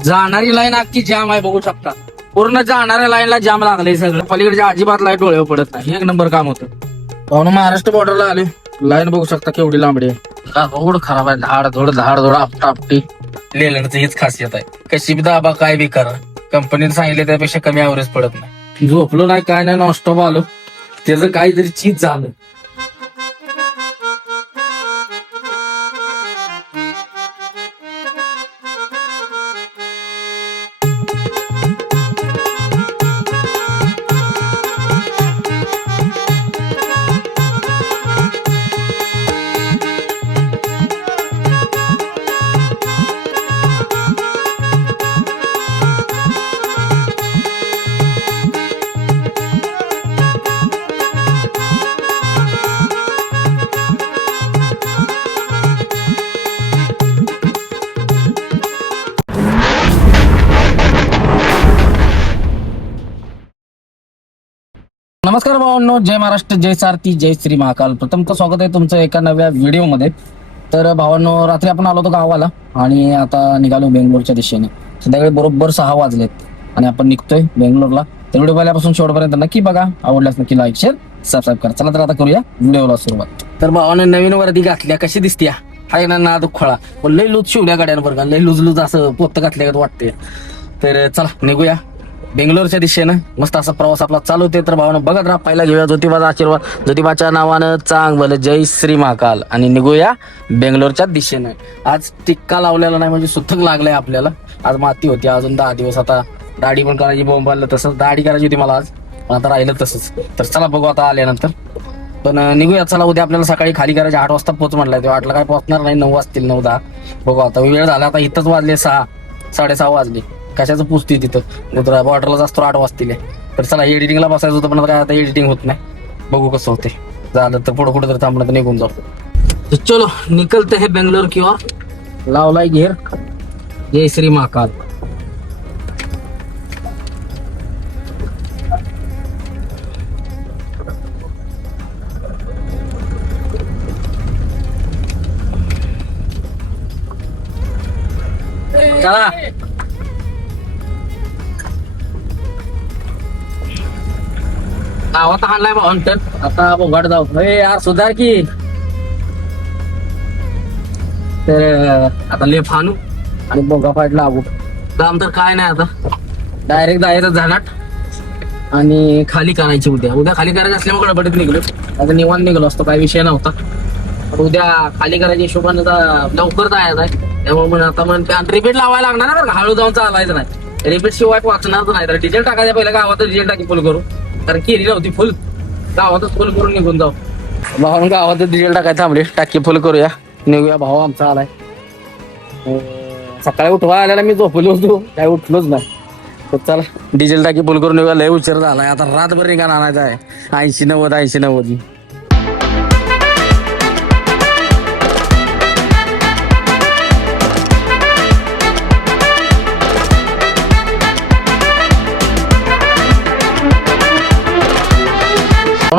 जाणारी लाईन अख्खी जाम आहे बघू शकता. पूर्ण जाणाऱ्या लाईनला जाम लागले सगळं. पलीकडच्या अजिबात लाईट डोळ्यावर पडत नाही. एक नंबर काम होतं. पाहुणं महाराष्ट्र बॉर्डरला आले. लाईन बघू शकता केवढी लांबडी आहे. रोड खराब आहे. धाड धोड आपटी लेलंडचं हीच खासियत आहे. कशी बी दाबा काय बी करा, कंपनीने सांगितले त्यापेक्षा कमी ऍव्हरेज पडत नाही. झोपलो नाही काय नाही, नॉनस्टॉप आलो. त्याचं काहीतरी चीज झालं. नमस्कार भावांनो, जय महाराष्ट्र, जय सारथी, जय श्री महाकाल. प्रथम तर स्वागत आहे तुमचं एका नव्या व्हिडिओमध्ये. तर भावांनो, रात्री आपण आलो होतो गावाला आणि आता निघालो बेंगलोरच्या दिशेने. संध्याकाळी बरोबर 6 वाजलेत आणि आपण निघतोय बेंगलोरला. तर व्हिडिओ पहिल्यापासून शेवटपर्यंत नक्की बघा. आवडल्यास नक्की लाईक, शेअर, सबस्क्राईब करा. चला तर आता करूया व्हिडिओला सुरुवात. तर भावानं नवीन वरती घातल्या, कशी दिसते हाय ना नाद खोळा. लय लूज शिवल्या गाड्यांवर का, लय लूज असं पोत घातल्या वाटते. तर चला निघूया बेंगलोरच्या दिशेनं. मस्त असा प्रवास आपला चालू होते. तर भावानं बघत राहा. पहिला घेऊया ज्योतिबाचा आशीर्वाद. ज्योतिबाच्या नावानं चांग भलं, जय श्री महाकाल, आणि निघूया बेंगलोरच्या दिशेनं. आज टिक्का लावलेला नाही म्हणजे सुतक लागलाय आपल्याला. आज माती होती, अजून 10 दिवस. आता दाढी पण करायची, बोंबाला तसंच दाढी करायची होती मला आज, पण आता राहिलं तसंच. तर चला बघू आता आल्यानंतर. पण निघूया चला. उद्या आपल्याला सकाळी खाली करायचे. 8 वाजता पोच म्हटलाय. तो 8ला काय पोहोचणार नाही, 9 वाजतील, 9-10 बघू. आता वेळ झाला. आता इथंच वाजले 6-6:30 वाजले. कशाचं पुसते तिथं बॉर्डरला जास्त 8 वाजतील. तर चला एडिटिंगला बसायचं होतं, पण काय आता एडिटिंग होत नाही. बघू कसं होते. झालं तर पुढं कुठं तर थांबणं तर निघून जाऊ. तर चलो निकलते है बेंगलोर की ओर. लावलाय घेर. जय श्री महाकाल. चला गावात आणलाय भावून. तर आता बोंगाट जाऊ. यार सुधार की. तर आता लेफ आणू आणि बोंगा फाट लागू. काम तर काय नाही, आता डायरेक्ट जायचं झानाट आणि खाली करायची. उद्या खाली करायचं असल्यामुळे गडबडीत निघलो. आता निवांत निघलो असतो, काही विषय नव्हता. पण उद्या खाली करायची हिशोबाने लवकर जायचं आहे. त्यामुळे आता रिपीट लावायला लागणार ना, बरं हळू जाऊन चालवायचं नाही. रिपीट शिवाय वाचणार नाही. तर डिझेल टाकायचं पहिलं गावात, डिझेल टाकी फुल करू. कारण केली नव्हती फुल, गावातच फुल करून निघून जाऊ. भावानं गावातच डिझेल टाकायला थांबली. टाकी फुल करूया, निघूया. भाऊ आमचा आलाय. सकाळी उठवा आल्याला मी झोपलो होतो, काय उठलोच नाही. तर चला डिझेल टाकी फुल करून निघूया. लय उशीर झालाय. आता रातभर निघा आणायचं आहे. 80-90.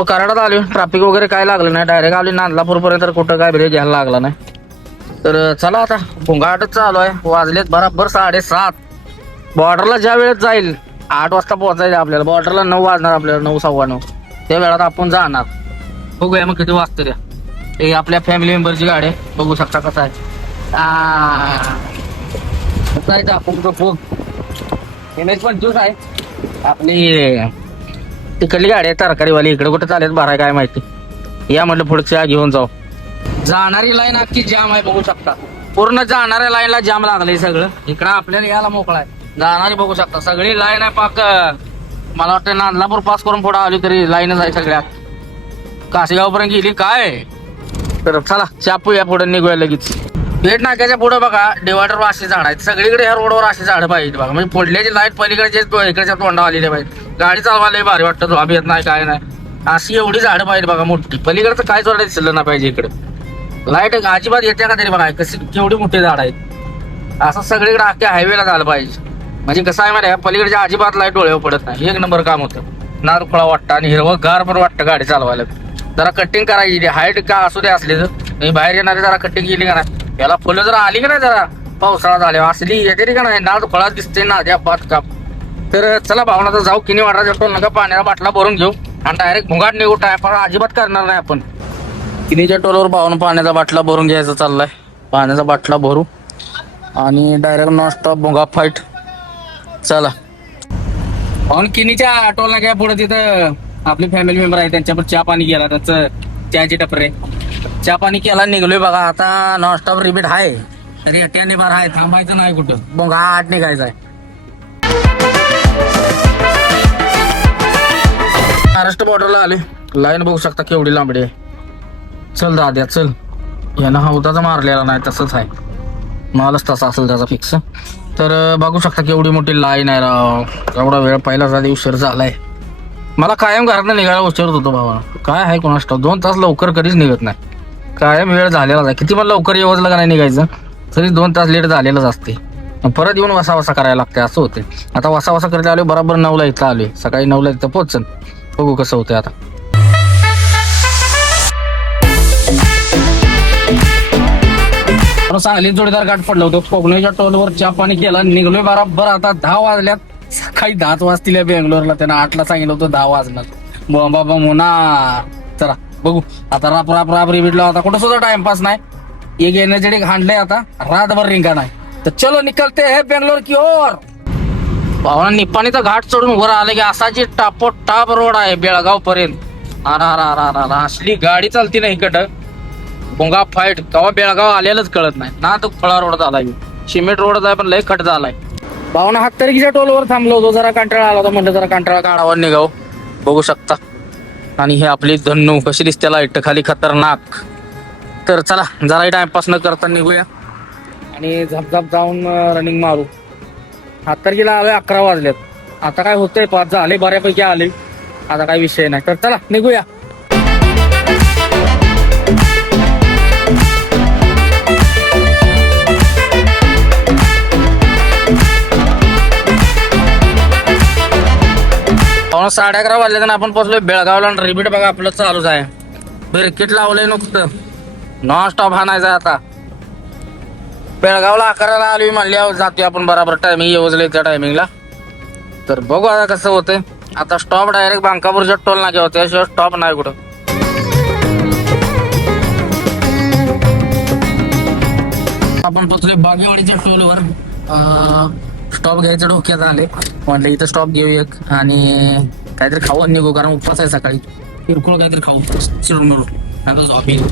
कराडात आलो. ट्रॅफिक वगैरे काय लागलं नाही. डायरेक्ट आलो नांदलापूर पर्यंत. कुठं काय ब्रेक घ्यायला लागला नाही. तर चला आता भोंगाटच चालू आहे. वाजलेत बराबर 7:30. बॉर्डरला ज्या वेळेत जाईल 8 वाजता पोहोचायचं आपल्याला. बॉर्डरला 9 वाजणार आपल्याला, 9-9:15. त्या वेळात आपण जाणार. बघूया मग किती वाजतं त्या. हे आपल्या फॅमिली मेंबरची गाडी आहे. बघू शकता कसं आहे. आपण NH-25 आहे आपली. तिकडली गाडी आहे तरकारीवाली. इकडे कुठे चालेल भराय काय माहिती. या म्हटलं पुढच्या घेऊन जाऊ. जाणारी लाईन अख्खी जाम आहे बघू शकता. पूर्ण जाणाऱ्या लाईनला जाम लागलंय सगळं. इकडं आपल्याला यायला मोकळा आहे. जाणारी बघू शकता सगळी लाईन आहे. पाक मला वाटतं नांदलापूर पास करून पुढे आली तरी लाईनच आहे सगळ्यात. काशीगाव पर्यंत गेली काय. तर चला चापूया पुढे, निघूया लगेच. पेट नाक्याच्या पुढे बघा डिवायडर अशी झाड आहेत सगळीकडे. ह्या रोडवर अशी झाडं पाहिजे बघा. म्हणजे फोडल्याची लाईट पलीकडचे इकडच्या तोंडा आलेली पाहिजे. गाडी चालवायला भारी वाटतं. झोप येत नाही काय नाही. अशी एवढी झाडं पाहिजे बघा मोठी. पलीकडचं काय जोडा दिसलं नाही पाहिजे इकडे. लाईट अजिबात येते का तरी बघा. कशी केवढी मोठी झाड आहेत. असं सगळीकडे अख्ख्या हायवेला झालं पाहिजे. म्हणजे कसं आहे माहिती पलीकडच्या अजिबात लाईट डोळ्यावर पडत नाही. एक नंबर काम होतं. नाद खुळा वाटतं आणि हिरवं गार पण वाटतं गाडी चालवायला. जरा कटिंग करायची. हाईट का असू दे असले तर बाहेर येणारे जरा कटिंग केली का नाही. याला फुलं जरा आली का नाही जरा पावसाळा झाला असली येते का नाही ना फळा दिसते ना द्या पाच काप. तर चला भावना तर जाऊ किनी वाटायचा टोल नका पाण्याचा बाटला भरून घेऊ आणि डायरेक्ट भुंगाट निघू टायफा अजिबात करणार नाही आपण. किनीच्या टोलवर भावना पाण्याचा बाटला भरून घ्यायचा चाललाय. पाण्याचा बाटला भरू आणि डायरेक्ट नॉन स्टॉप भुंगा फाईट. चला भाऊन किनीच्या टोलला काय पुढे तिथं आपले फॅमिली मेंबर आहे त्यांच्यावर चहा पाणी केला. त्याचं चहाची टपरे चहा पाणी केला निघलोय बघा. आता नॉन स्टॉप रिपीट आहे तरी अट्याने बार आहे थांबायचं नाही कुठं भुंगा आठ निघायचा आहे. महाराष्ट्र बॉर्डरला आले. लाईन बघू शकता केवढी लांबडी आहे. चल दाद्या चल. यानं हौदाचा मारलेला नाही तसंच आहे. मालच तसा असेल त्याचा फिक्स. तर बघू शकता केवढी मोठी लाईन आहे राव. एवढा वेळ पहिलाच आधी उशीर झालाय. मला कायम घरातनं निघायला उशीर होतो भावा. काय आहे कोणास ठाऊक 2 तास लवकर कधीच निघत नाही. कायम वेळ झालेलाच आहे. किती मला लवकर येवजलं का नाही निघायचं तरी 2 तास लेट झालेलंच असते. परत येऊन वसा करायला लागते असं होते. आता वसा करत आलो बरोबर 9ला इथं आलोय. सकाळी 9ला इथं पोहोचन. बघू कसं होतंय आता. सांगली जोडीदार गाठ पडलं होतं. कोकणीच्या टोलवर चहा पाणी केला निघलोय बरोबर. आता 10 वाजल्यात. सकाळी 10 वाजतील बेंगलोरला. त्यानं 8ला सांगितलं होतं 10 वाजणार. बाबा मोना चला बघू आता राप राप राप रिपीटला. आता कुठं सुद्धा टाइमपास नाही. एक एनर्जेटिक हांडलंय आता रातभर रिंगा नाही. तर चलो निकलते है बेंगलोर की ओर. भावना निपाणीचा घाट चढून वर आले की असाची टापोटाप रोड आहे बेळगाव पर्यंत. असली गाडी चालती नाही इकडं भुंगा फाईट. केव्हा बेळगाव आलेलंच कळत नाही ना. तो फळा रोड झालाय सिमेंट रोड आहे पण लय खट झालाय. भावना 7 तारखेच्या टोलवर थांबलो होतो. जरा कंटाळा आला होता म्हणलं जरा कंटाळा काढावा निघाव. बघू शकता आणि हे आपली धन्नू कशी दिसते लाईट खाली खतरनाक. तर चला जरा टाइमपास न करता निघूया आणि झपझप जाऊन रनिंग मारू. 7 तारखेला आलोय 11 वाजल्यात. आता काय होतंय 5 झाले बऱ्यापैकी आले. आता काय विषय नाही. तर चला निघूया. पावणे 11:30 वाजले आपण पोहोचलोय बेळगावला. रिपीट बघा आपलं चालूच आहे. बिरकीट लावलंय नुकतं नॉन स्टॉप हाणायचा. आता बेळगावला 11ला आलोय म्हणल्यावर जातोय आपण बरोबर टायमिंग येवजले त्या टायमिंगला. तर बघू आता कसं होतंय. आता स्टॉप डायरेक्ट बांकापूरच्या टोल नाक्या होते त्याशिवाय स्टॉप नाही कुठं. आपण पोहोचलोय बागेवाडीच्या टोलवर. स्टॉप घ्यायचं डोक्यात आले म्हटलं इथं स्टॉप घेऊ एक आणि काहीतरी खाऊ निघू कारण उपवास आहे सकाळी. किरकोळ काहीतरी खाऊ चिरून मिळू आता झोप येईल.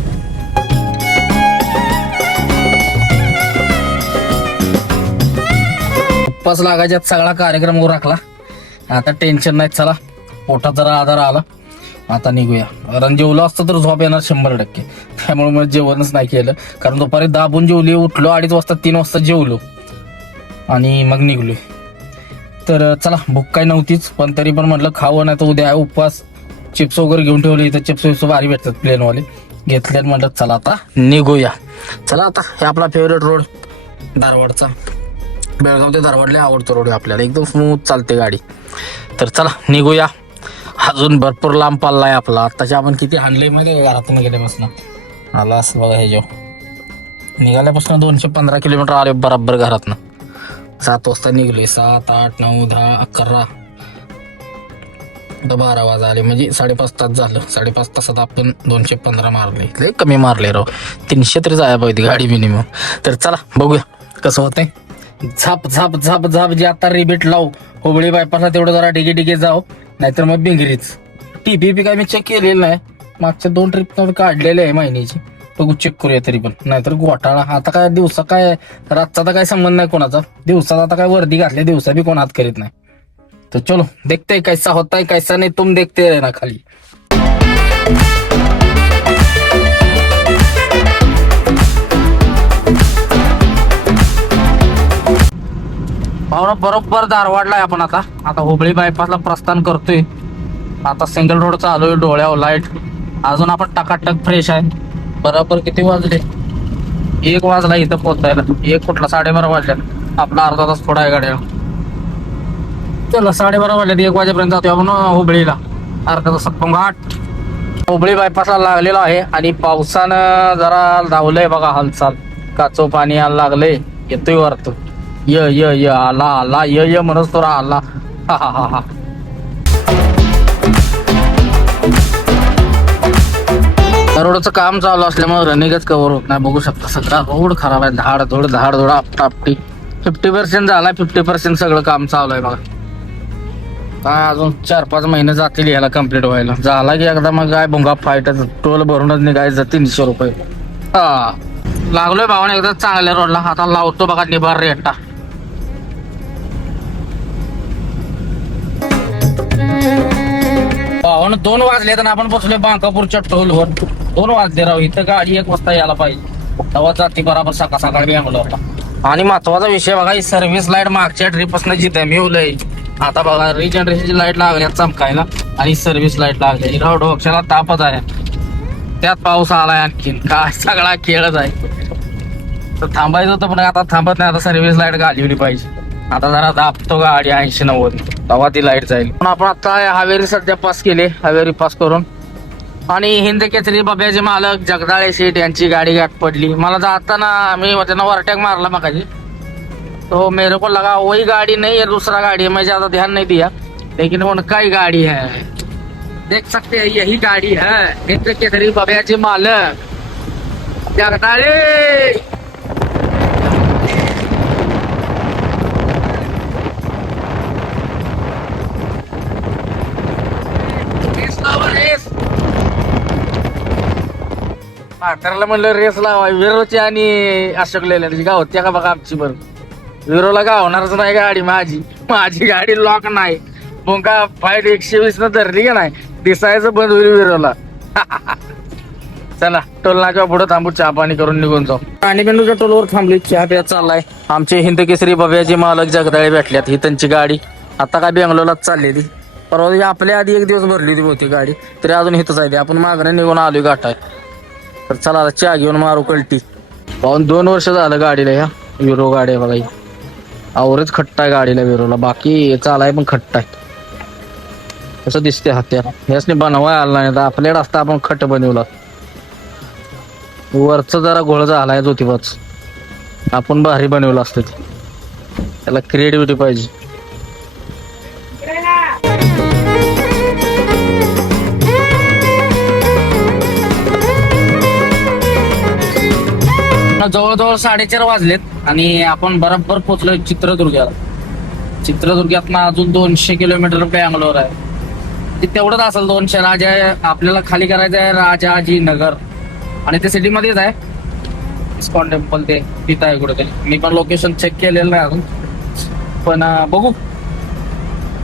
उपवास लागायच्यात सगळा कार्यक्रम राखला. आता टेन्शन नाही. चला पोटात जरा आधार आला. आता निघूया. कारण जेवलो असतं तर झोप येणार 100%. त्यामुळे मग जेवणच नाही केलं कारण दुपारी दाबून जेवली. उठलो 2:30 वाजता 3 वाजता जेवलो आणि मग निघलोय. तर चला भूक काही नव्हतीच पण तरी पण म्हटलं खावं नाही तर उद्या आहे उपवास. चिप्स वगैरे घेऊन ठेवले इथं. चिप्स भारी भेटतात प्लेनवाले घेतल्यात. म्हटलं चला आता निघूया. चला आता हे आपला फेवरेट रोड धारवाडचा. बेळगाव ते धारवाडला आवडतो रोड आपल्याला. एकदम स्मूथ चालते गाडी. तर चला निघूया. अजून भरपूर लांब पाल्ला आपला. आत्ताच्या आपण किती हाणले मध्ये घरातून गेल्यापासून आला असं बघा. हे जेव्हा निघाल्यापासून 215 किलोमीटर आले बराबर घरातनं. 7 वाजता निघले. 7, 8, 9, 10, 11 12 वाज आले म्हणजे 5.5 तास झालं. 5.5 तासात आपण 215 मारले. लय कमी मारले राव. 300 तरी जायला पाहिजे गाडी मिनिमम. तर चला बघूया कसं होतंय. झाप झाप झाप झाप जे आता रिबीट लावू. हुबळी बायपासला तेवढं जरा डिगे जाऊ नाहीतर मग बिंगरीच. टीपी काय मी चेक केलेलं नाही. मागच्या 2 ट्रिप काढलेले आहे महिन्याची. बघू चेक करूया तरी पण. नाहीतर घोटाळा. आता काय दिवसा काय रातचा तर काय संबंध नाही कोणाचा. दिवसात आता काय वर्दी घातल्या दिवसा बी कोण हात करीत नाही. तर चलो देखते कैसा होता है कैसा नाही. तुम देखते रहना खाली. भावना बरोबर धारवाडलाय आपण. आता हुबळी बायपासला प्रस्थान करतोय. आता सिंगल रोड चालू डोळ्यावर लाईट. अजून आपण टकाटक फ्रेश आहे. बरोबर किती वाजले 1 वाजला इथं पोहोचायला. 1 कुठला 12:30 वाजल्यात. आपला अर्धा तास थोडा आहे गाड्या. चला 12:30 वाजल्यात. 1 वाजेपर्यंत जातोय आपण हुबळीला. अर्धा तासात घाट. हुबळी बायपासला लागलेला आहे आणि पावसानं जरा धावलंय बघा हालचाल. काचो पाणी यायला लागले. येतोय वारत. य य य आला आला य य म्हणत तो आला. हा हा हा हा. रोडचं काम चालू असल्यामुळे रनिंगच कव्हर होत नाही. बघू शकता सगळा रोड खराब आहे. धाड धोड आपटापटी. 50% झालाय. 50% सगळं काम चालू आहे बघा. काय अजून 4-5 महिने जातील याला कम्प्लीट व्हायला. झाला की एकदा मग काय भुंगा फाईटच. टोल भरूनच निघायचं 300 रुपये. हा लागलोय भावाने एकदा चांगल्या रोडला. आता लावतो बघा निबार रेटा. भावानं 2 वाजले तर आपण बसलोय बांकापूरच्या टोलवर. 2 वाजले राव. इथं गाडी 1 वाजता यायला पाहिजे. तेव्हा जाते बरोबर सकाळ सकाळी बेंगलोरला. आणि महत्वाचा विषय बघा, ही सर्व्हिस लाईट मागच्या ट्रिपपासून जिथे मी उलय. आता बघा रिजनरेशनची लाईट लागल्या चमकायला आणि सर्व्हिस लाईट लागली. राव डोक्याला तापच आहे. त्यात पाऊस आलाय आणखीन. काय सगळा खेळच आहे. तर थांबायचं होतं पण आता थांबत नाही. आता सर्व्हिस लाईट घालवली पाहिजे. आता जरा दाबतो गाडी 80-90 तेव्हा ती लाईट जाईल. पण आपण आता हावेरी सध्या पास केले. हावेरी पास करून आणि हिंद केसरी बब्याचे मालक जगदाळे शेठ यांची गाडी गाठ पडली. मला जाताना मी त्यांना ओव्हरटेक मारला मगाशी. तो मेरे को लगा वही गाड़ी नहीं है, दूसरा गाड़ी है. मैं ज्यादा ध्यान नहीं दिया लेकिन उनका ही गाड़ी है. देख सकते हैं यही गाड़ी है हिंद केसरी बब्याचे मालक जगदाळे. म्हाताऱ्याला म्हणलं रेस लावा. विरोची आणि अशोक लेल्यांची गाव त्या का बघा आमची. बरं विरोला गावणारच नाही गाडी माझी गाडी लॉक नाही. मग का फाईट 120 न धरली का नाही दिसायचं बंद होईल विरोला. चला टोल नाक्यावर पुढे थांबू. चहा पाणी करून निघून जाऊ. आणि बेंडूच्या टोलवर थांबली. चहा प्यायला चाललाय. आमचे हिंद केसरी बब्याचे मालक जगदाळे भेटल्यात. ही त्यांची गाडी आता काय बेंगलोरलाच चालली. ती परवा आपल्या आधी 1 दिवस भरली होती बहुतेक गाडी. तरी अजून इथंच आहे. आपण मागण्या निघून आलोय गाठाय. तर चला आता चहा घेऊन मारू कल्टी. पाहून 2 वर्ष झालं गाडीला. ह्या विरो गाडी आहे बघा. ही आवरेज खट्टा आहे गाडीला विरोला. बाकी चालाय पण खट्टा आहे. कसं दिसते हात्या. ह्यासने बनवाय आला नाही तर आपल्याकडे असता आपण खट्ट बनवला. वरच जरा घोळ झालाय ज्योतिबाच. आपण भारी बनवलं असतं. त्याला क्रिएटिव्हिटी पाहिजे. जवळजवळ 4:30 वाजलेत आणि आपण बरोबर पोहोचलोय चित्रदुर्गाला. चित्रदुर्गात अजून 200 किलोमीटर बेंगलोर आहे. तेवढंच असेल 200. आपल्याला खाली करायचं आहे राजाजी नगर आणि ते सिटी मध्येच आहे. इस्कॉन टेम्पल ते तिथं आहे कुठेतरी. मी पण लोकेशन चेक केलेलं नाही अजून पण बघू.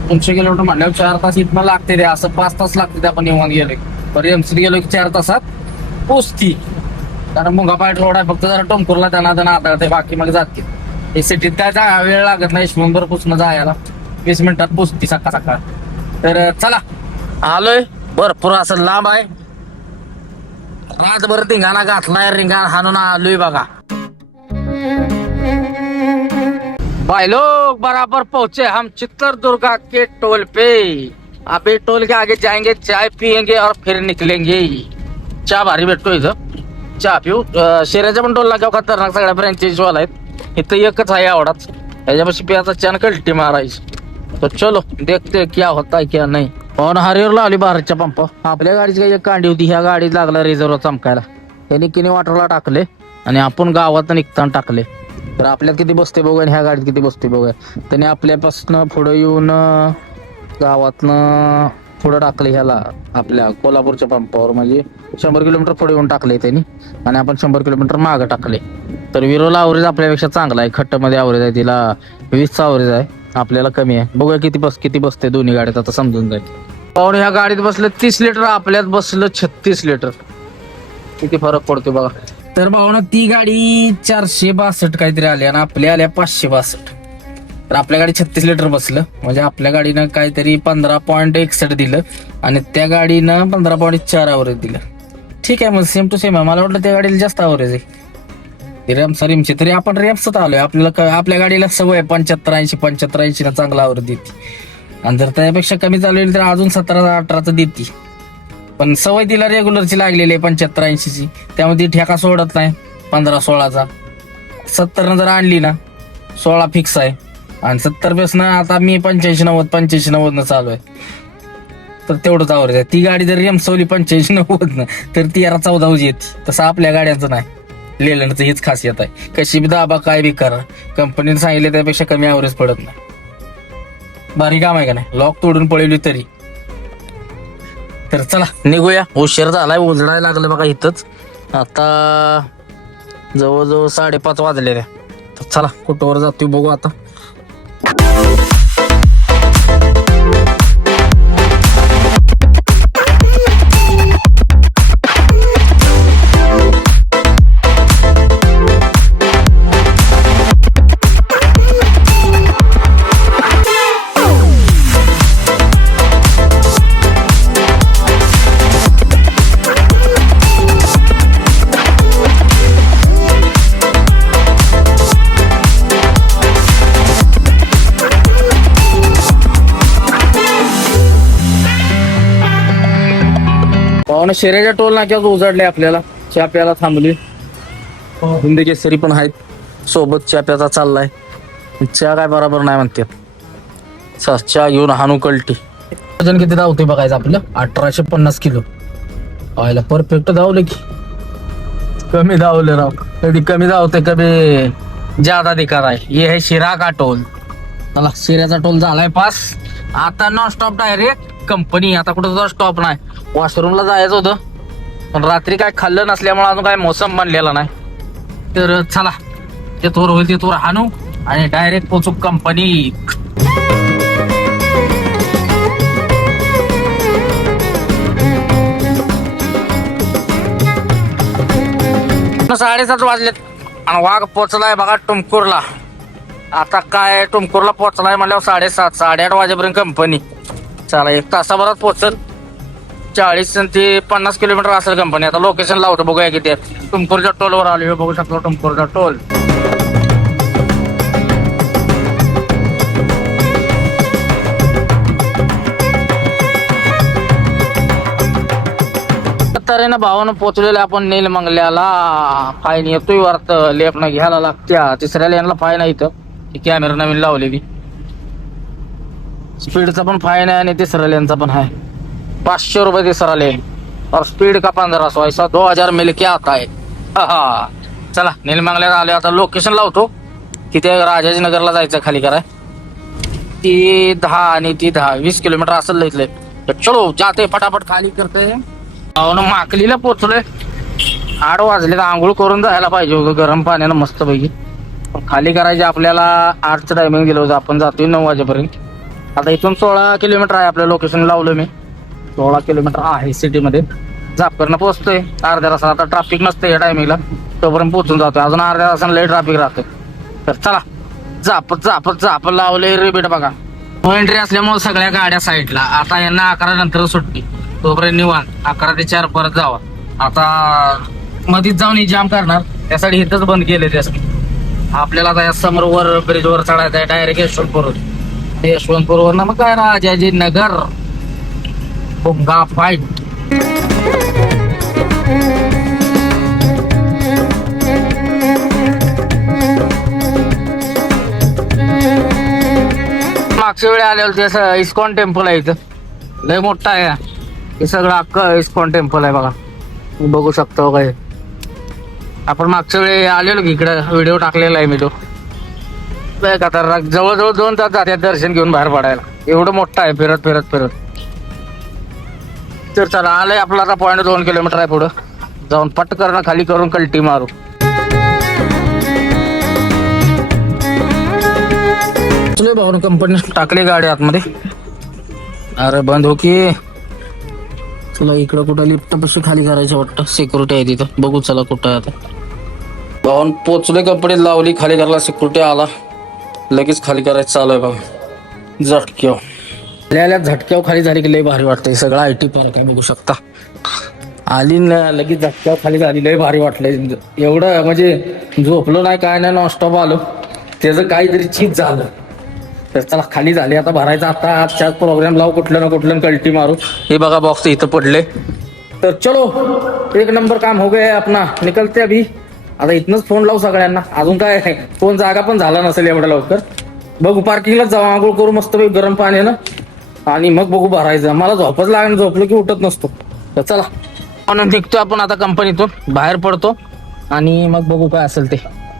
200 किलोमीटर म्हणल्यावर 4 तास इथनं लागते रे. असं 5 तास लागते. आपण निवांत गेलोय. पर एमसीत गेलो की 4 तासात पोचती. कारण मुंगापाट रोड आहे. फक्त जरा टोमकुरला त्यांना आता बाकी मग जाते. हे सिटीत काय वेळ लागत नाही. शंभर पुसणं जायला 20 मिनिटात पोचती सकाळ सकाळ. तर चला आलोय. भरपूर असं लांब आहे. रातभर धिंगाणा घातलाय. रिंगाण हाणून आलोय बघा. भाई लोग बराबर पहुंचे हम चित्रदुर्गा के टोल पे. अभी टोल के आगे जाएंगे, चाय पियेंगे और फिर निकलेंगे. चहा भारी भेटतो इथं. चहा पिऊ. शेऱ्याच्या पण टोल नाक्यावर खतरनाक सगळ्या फ्रँचायझी वाला आहेत. इथं एकच आहे आवडाच. त्याच्यापाशी पियाचा चॅन कल्टी मारायची. तो चलो देखते क्या होता है क्या नाही. पण हरिहरला आली भारतच्या पंप. आपल्या गाडीची काही एक कांडी होती. ह्या गाडीत लागला रिझर्व चमकायला. त्यांनी किनी वाटरला टाकले आणि आपण गावात निघताना टाकले. तर आपल्यात किती बसते बघूया आणि ह्या गाडीत किती बसते बघूया. त्याने आपल्यापासून पुढे येऊन गावातनं पुढे टाकले ह्याला आपल्या कोल्हापूरच्या पंपावर. म्हणजे 100 किलोमीटर पुढे येऊन टाकले त्यांनी आणि आपण 100 किलोमीटर मागं टाकले. तर विरोला अवरेज आपल्यापेक्षा चांगला आहे. खट्टमध्ये अवरेज आहे. तिला 20चा अवरेज आहे. आपल्याला कमी आहे. बघूया किती बसते दोन्ही गाडीत. आता समजून जाईल. पाहून ह्या गाडीत बसलं 30 लिटर. आपल्यात बसलं 36 लिटर. किती फरक पडतो बघा. तर भावना ती गाडी 462 काहीतरी आली आणि आपल्या आल्या 562. तर आपल्या गाडी 36 लिटर बसलं. म्हणजे आपल्या गाडीनं काहीतरी 15.61 दिलं आणि त्या गाडीनं 15.4 अवरेज दिलं. ठीक आहे मग सेम टू सेम आहे. मला वाटलं त्या गाडीला जास्त अवरेज आहे. रेमची तरी आपण रेम्सच आलोय. आपल्या गाडीला सवय 75-80 ना चांगला अवरेज देते. आणि जर त्यापेक्षा कमी चालवली तर अजून 17-18च देते. पण सवय तिला रेग्युलरची लागलेली आहे 75-80ची. त्यामुळे ती ठेका सोडत नाही 15-16चा. 70 जर आणली ना 16 फिक्स आहे आणि 70 बेसन आता मी 85-90 न चालू आहे. तर तेवढंच आवडत आहे. ती गाडी जर रेमसवली 85-90 न तर 13-14 येते. तसं आपल्या गाड्यांचं नाही. लेलंडचं हीच खासियत आहे. कशी बी दाबा काय बी करा, कंपनीने सांगितले त्यापेक्षा कमी ॲव्हरेज पडत नाही. भारी काम आहे का नाही. लॉक तोडून पळवली तरी. तर चला निघूया, उशीर झालाय, उजडायला लागलं बघा इथंच. आता जवळजवळ 5:30 वाजलेले. तर चला कुठवर जातोय बघू आता. पाहुणे शेऱ्याच्या टोल नाक्यावर उजाडले आपल्याला. चहा प्यायला थांबली. हिंदी केसरी पण आहेत सोबत. चहा प्याचा चाललाय. चहा काय बरोबर नाही म्हणते. चहा घेऊन हानू कल्टी. वजन किती धावते बघायचं आपलं. 1850 किलो. व्हायला परफेक्ट धावले की. कमी धावले राव. कधी कमी धावते कधी ज्यादा दिकार आहे. हे है शिरा का टोल. चला शिऱ्याचा टोल झालाय पास. आता नॉन स्टॉप डायरेक्ट कंपनी. आता कुठं सुद्धा स्टॉप नाही. वॉशरूमला जायचं होतं पण रात्री काय खाल्लं नसल्यामुळे अजून काय मोसम बनलेला नाही. तर चला जे थोर होईल ते थोर हाणू आणि डायरेक्ट पोचू कंपनी. 7:30 वाजलेत आणि वाघ पोचलाय बघा टुमकुरला. आता काय टुमकुरला पोचलाय म्हणल्यावर 7:30 8:30 वाजेपर्यंत कंपनी. चला 1 तासाभरात पोचल. 40 ते 50 किलोमीटर असेल कंपनी. आता लोकेशन लावतो बघूया किती आहे. टुमकुरच्या टोलवर आलो बघू शकतो. टुमकुरचा टोल. तर ना भावानं पोचलेलं आपण नीलमंगल्याला. फाईन येतोय वार्त लेपनं घ्यायला लागत्या. 3ऱ्या लेनला फाईन आहे इथं. कॅमेरा नवीन लावलेली. स्पीडचा पण फाईन आहे आणि 3ऱ्या लेनचा पण आहे. 500 रुपये 3रा लेन और स्पीड का 1500. ऐसा 2000 मिल के आता है. चला नीलमंगल्याला आले. आता लोकेशन लावतो. तिथे राजाजीनगरला जायचं खाली कराय. ती 10 आणि ती 10 20 किलोमीटर असेल इथले. चलो जाते फटाफट खाली करते. माकलीला पोचलोय. 8 वाजले. तर आंघोळ करून जायला पाहिजे होतं गरम पाण्यानं मस्त पैकी. खाली करायचे आपल्याला 8चं टायमिंग दिलं होतं. आपण जातोय 9 वाजेपर्यंत. आता इथून 16 किलोमीटर आहे. आपल्या लोकेशन लावलं मी. 16 किलोमीटर आहे सिटीमध्ये. झापकरनं पोहोचतोय अर्ध्या तासात. आता ट्रॅफिक नसते या टायमिंगला. तोपर्यंत पोहोचून जातोय. अजून अर्ध्या तासानं लई ट्रॅफिक राहतं. तर चला झापत लावलंय रिपीट बघा. नो एंट्री असल्यामुळे सगळ्या गाड्या साईडला. आता यांना 11 नंतर सुट्टी. तोपर्यंत निवांत 11 ते 4 परत जावा. आता मधीच जाऊन जाम करणार त्यासाठी इथंच बंद केले. त्यासाठी आपल्याला आता या समोरवर ब्रिजवर चढायचं आहे डायरेक्ट यशवंतपूरवर ना. मग काय राजाजीनगर भुंगा फाईट. मागच्या वेळी आले होते. इस्कॉन टेम्पल आहे इथं. लय मोठा आहे. हे सगळं अख्खं इस्कॉन टेम्पल आहे बघा. बघू शकतो काय. आपण मागच्या वेळी आलेलो की इकडे व्हिडिओ टाकलेला आहे मी तो. खतरनाक. जवळजवळ 2 तास जातात दर्शन घेऊन बाहेर पडायला. एवढं मोठं आहे. फिरत तर चला आलंय आपला आता पॉईंट. 2 किलोमीटर आहे पुढं. जाऊन पटकन खाली करून कल्टी मारू. भाऊ कंपनी टाकली गाडी आतमध्ये. अरे बंद हो की. चला इकडं कुठं लिफ्ट पाशी खाली करायचं वाटतं. सिक्युरिटी आहे तिथं. बघू चला कुठं आहे आता. भाऊन पोचले कंपनीत लावली. खाली करायला सिक्युरिटी आला. लगेच खाली करायचं चालू आहे बघा. झटक्यावर झटक्यावर खाली झाली की लय भारी वाटतंय. सगळं IT पार्क आहे बघू शकता. आली ना लगेच झटक्यावर खाली झाली. लय भारी वाटलंय. एवढं म्हणजे झोपलो नाही काय नाही. नॉनस्टॉप आलो. त्याचं काहीतरी चीज झालं. तर चला खाली झाले. आता भरायचं. आता आजच्या प्रोग्राम लावू कुठलं ना कुठलं कल्टी मारू. हे बघा बॉक्स इथं पडले. तर चलो 1 नंबर काम हो गया अपना. निकलते अभी. आता इथनच फोन लावू सगळ्यांना. अजून काय फोन जागा पण झाला नसेल एवढ्या लवकर. बघू पार्किंगलाच जाऊ, आंघोळ करू मस्त गरम पाण्यानं आणि मग बघू भरायचं. मला झोपच लागणं, झोपलो की उठत नसतो. तर चला म्हणून निघतो आपण आता कंपनीतून, बाहेर पडतो आणि मग बघू काय असेल ते.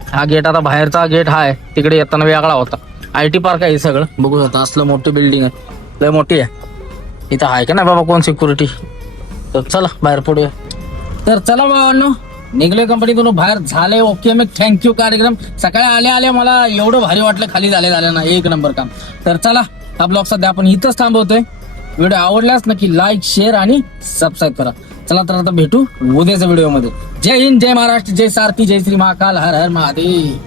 हा गेट आता बाहेरचा गेट हा आहे, तिकडे येताना वेगळा होता. IT पार्क आहे हे सगळं. बघू आता असलं मोठी बिल्डिंग आहे, लय मोठी आहे. इथं आहे का नाही बाबा कोण सिक्युरिटी. तर चला बाहेर पडूया. तर चला बाबांनो, निघलोय कंपनीतून बाहेर. झाले ओके, मग थँक्यू कार्यक्रम. सकाळी आल्या आल्या मला एवढं भारी वाटलं, खाली झालं ना, एक नंबर काम. तर चला हा ब्लॉग सध्या आपण इथंच थांबवतोय. व्हिडिओ आवडल्यास नक्की लाईक, शेअर आणि सबस्क्राईब करा. चला तर आता भेटू उद्याच्या व्हिडिओमध्ये. जय हिंद, जय महाराष्ट्र, जय सारथी, जय श्री महाकाल, हर हर महादेव.